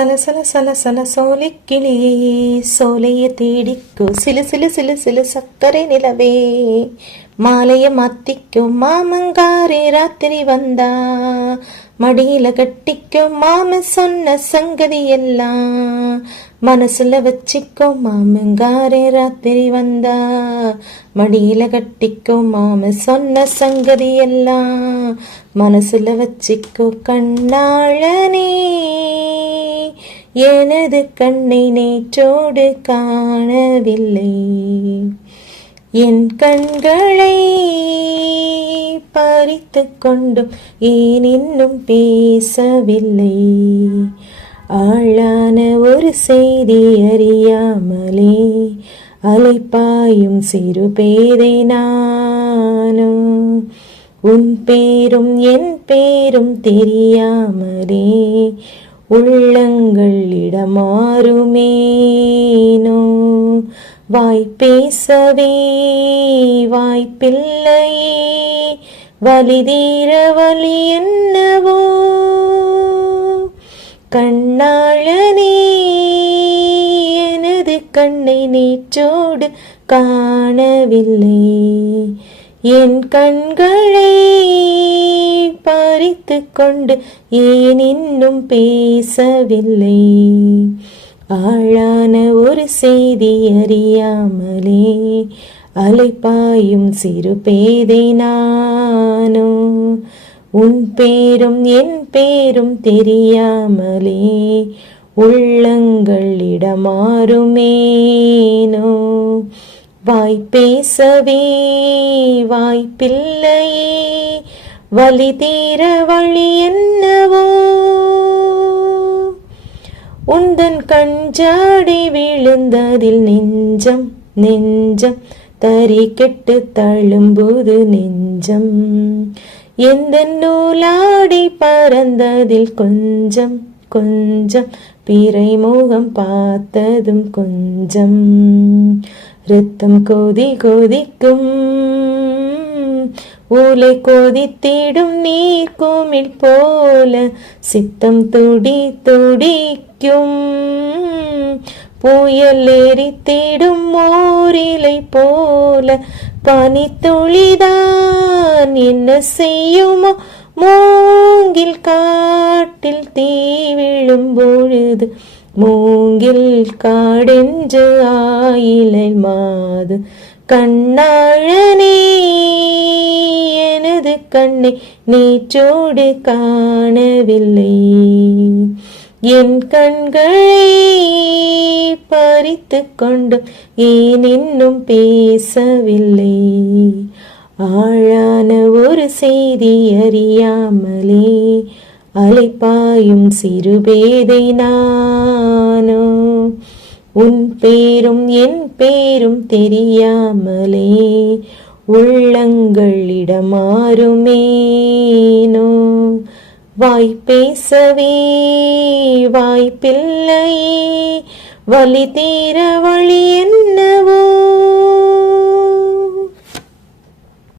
சல சல சல சல சோலைக்கிளியே சோலைய தேடிக்கோ சிலு சிலு சிலு சிலு சக்கரை நிலவே மாலைய மாத்திக்கும் மாமங்காரே ராத்திரி வந்தா மடியில கட்டிக்கும் மாம சொன்ன சங்கதி எல்லாம் மனசுல வச்சிக்கும் மாமங்காரே ராத்திரி வந்தா மடியில கட்டிக்கும் மாம சொன்ன சங்கதி எல்லாம் மனசுல வச்சிக்கோ கண்ணாளனே எனது கண்ணை நேற்றோடு காணவில்லை என் கண்களை பறித்து கொண்டும் ஏன் இன்னும் பேசவில்லை ஆளான ஒரு செய்தி அறியாமலே அலைப்பாயும் சிறு பேதை நானோ உன் பேரும் என் பேரும் தெரியாமலே உள்ளங்கள் இடமாறுமேனோ வாய் பேசவே வாய்ப்பில்லையே வலிதீர வலி என்னவோ கண்ணாளனே எனது கண்ணை நேற்றோடு காணவில்லை என் கண்களை பறித்து கொண்டு ஏன் இன்னும் பேசவில்லை ஆளான ஒரு செய்தி அறியாமலே அலைப்பாயும் சிறு பேதை நானோ உன் பேரும் என் பேரும் தெரியாமலே உள்ளங்கள் இடமாறுமேனோ வாய் பேசவே வாய்ப்பில்லையே வலி தீர வழி என்னவோ உந்தன் கஞ்சாடி விழுந்ததில் நெஞ்சம் நெஞ்சம் தறி கெட்டு தழும்புது நெஞ்சம் எந்த நூலாடி பறந்ததில் கொஞ்சம் கொஞ்சம் பிறை முகம் பார்த்ததும் கொஞ்சம் ரத்தம் கொதி கொதிக்கும் ஊலை கொதித்திடும் நீர் குமிழ் போல சித்தம் துடி துடிக்கும் புயல் எரித்திடும் ஓரிலை போல பனித்துளிதான் என்ன செய்யுமோ மூங்கில் காட்டில் தீ விழும் பொழுது மூங்கில் காடென்று ஆயிலை மாது கண்ணாளனே எனது கண்ணை நேற்றோடு காணவில்லை என் கண்களை பறித்து கொண்டும் ஏன் இன்னும் பேசவில்லை ஆளான ஒரு செய்தி அறியாமலே அலைப்பாயும் சிறு பேதை நானோ உன் பேரும் என் பேரும் தெரியாமலே உள்ளங்கள் இடமாறுமேனோ வாய் பேசவே வாய்ப்பில்லையே வலி தீர வழி என்னவோ